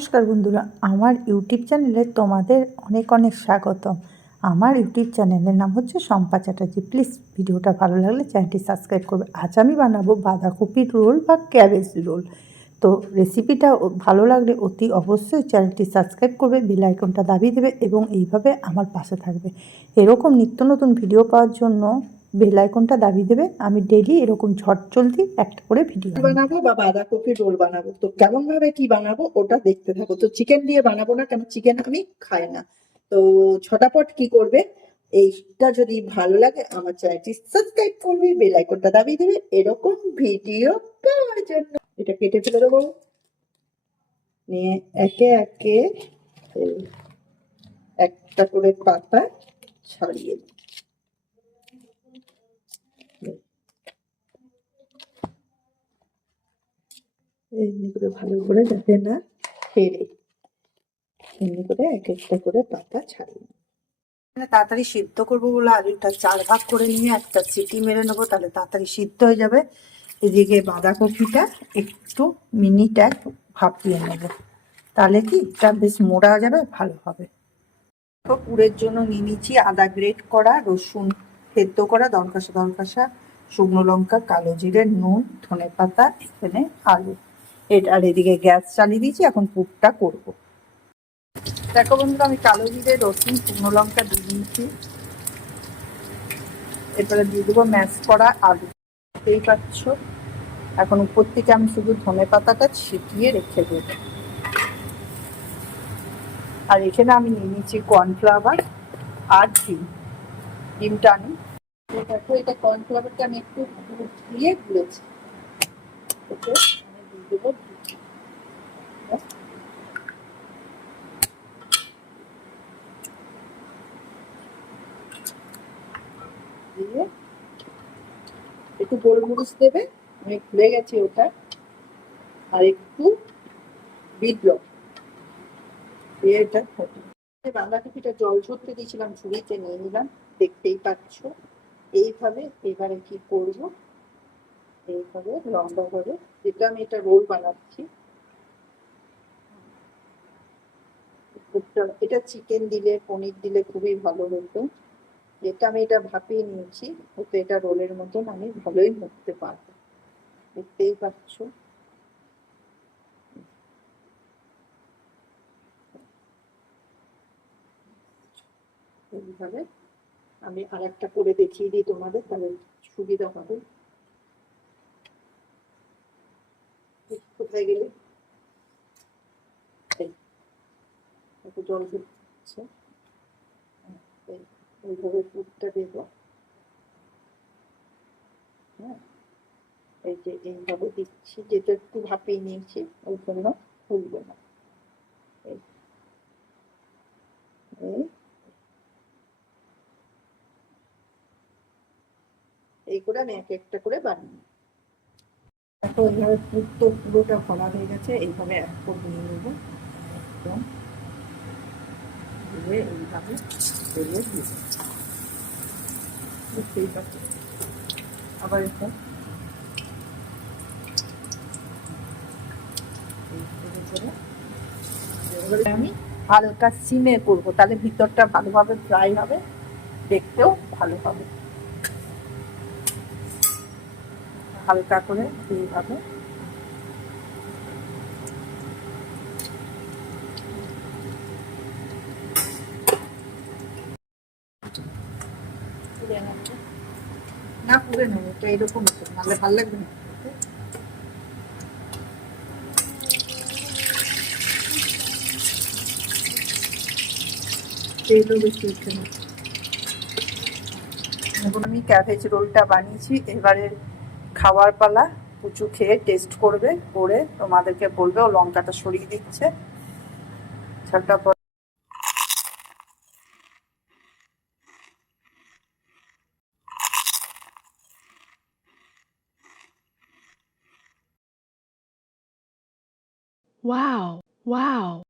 নমস্কার বন্ধুরা, আমার ইউটিউব চ্যানেলে তোমাদের অনেক অনেক স্বাগতম। আমার ইউটিউব চ্যানেলের নাম হচ্ছে শম্পা চ্যাটার্জি। প্লিজ ভিডিওটা ভালো লাগলে চ্যানেলটি সাবস্ক্রাইব করবে। আজ আমি বানাবো বাঁধাকপির রোল বা ক্যাবেজ রোল। তো রেসিপিটা ভালো লাগলে অতি অবশ্যই চ্যানেলটি সাবস্ক্রাইব করবে, বেল আইকনটা দাবিয়ে দেবে এবং এইভাবে আমার পাশে থাকবে। এরকম নিত্য নতুন ভিডিও পাওয়ার জন্য বেল আইকনটা দাবিয়ে দেবে। আমি ডেইলি এরকম ঝটজলদি একটা করে ভিডিও বানাবো বা বাঁধাকপির রোল বানাবো। তো কেমন ভাবে কি বানাবো ওটা দেখতে থাকো। তো চিকেন দিয়ে বানাবো না, কেন চিকেন আমি খাই না। তো ঝটাপট কি করবে, এইটা যদি ভালো লাগে আমার চ্যানেলটি সাবস্ক্রাইব করবে, বেল আইকনটা দাবিয়ে দেবে এরকম ভিডিও পাওয়ার জন্য। এটা কেটে ফেলে দেবো, নিয়ে একে একে একটা করে পাতা ছাড়িয়ে দিই। এমনি করে ভালো করে যাতে না ফেরে, এমনি করে এক একটা করে পাতা ছাড়িয়ে তাড়াতাড়ি সিদ্ধ করবো বলে আলুটা 4 ভাগ করে নিয়ে একটা সিটি মেরে নেবো, তাহলে তাড়াতাড়ি সিদ্ধ হয়ে যাবে। এদিকে বাঁধাকপিটা একটু মিনিট এক ভাপিয়ে নেবো, তাহলে কি এটা বেশ মোড়া যাবে, ভালো হবে। তো পুরের জন্য নিয়ে নিচ্ছি আদা গ্রেট করা, রসুন সেদ্ধ করা, দরকাশা শুকনো লঙ্কা, কালো জিরে, নুন, ধনে পাতা, এখানে আলু। আর এদিকে গ্যাস চালিয়ে দিয়েছি, এখন পুরটা করবো। দেখো বন্ধুরা, আমি কালো জিরে, রসুন, শুকনো লঙ্কা দিয়ে দিয়েছি। এরপরে দিয়ে দেবো ম্যাশ করা আলু। দেখতেই পাচ্ছ, এখন উপর থেকে আমি শুধু ধনে পাতাটা ছিটিয়ে রেখে দেবো। আর এখানে আমি নিয়ে নিচ্ছি কর্নফ্লাওয়ার আর ডিমটা আনি। দেখো, এটা কর্নফ্লাওয়ারটা আমি একটু দিয়ে গুলেছি। ওকে, আমি দিয়ে দেবো দিয়ে একটু গোলমরিচ দেবে, আমি ভুলে গেছি ওটা, আর একটু বিট লবণ দিয়ে এটা বাঁধাকপিটা জল ঝরতে দিয়েছিলাম, ঝুড়িতে নিয়ে নিলাম, দেখতেই পাচ্ছ। এইভাবে এবারে কি করব, এইভাবে লম্বা করে, যেটা আমি এটা রোল বানাচ্ছি, এটা চিকেন দিলে পনির দিলে খুবই ভালো হতো। যেটা আমি এটা ভাপিয়ে নিয়েছি, ওতে এটা রোলের মতন আমি ভালোই মুড়তে পারবো, দেখতেই পাচ্ছ। এইভাবে আমি আর একটা করে দেখিয়ে দিই তোমাদের, তাহলে সুবিধা হবে। কোথায় গেলে একটু জল দিচ্ছে, এইভাবে পুরটা দেব। হ্যাঁ, এই যে এইভাবে দিচ্ছি, যেটা একটু ভাপিয়ে নিয়েছি ওই জন্য ফুলবে না। এই করে আমি এক একটা করে বানিয়ে, দেখো এইভাবে পুরোটা ভরা হয়ে গেছে। এইভাবে এক করে নিয়ে নেব, একদম দিয়ে এইভাবে তেলে দিব। বুঝতেই পারছি, আবার এটা আমি হালকা সিমে করবো, তাহলে ভিতরটা ভালোভাবে ফ্রাই হবে, দেখতেও ভালো হবে। হালকা করে এইভাবে না পুড়ে নেবো, তো এরকম নাহলে ভালো লাগবে না। তেলও বেশি উঠছে না। এখন আমি ক্যাবেজ রোলটা বানিয়েছি, এবারে খাওয়ার পালা। পুচু খেয়ে টেস্ট করবে, করে তোমাদেরকে বলবে ও লঙ্কাটা সরিয়ে দিচ্ছে ছাড়টা পর। Wow, wow.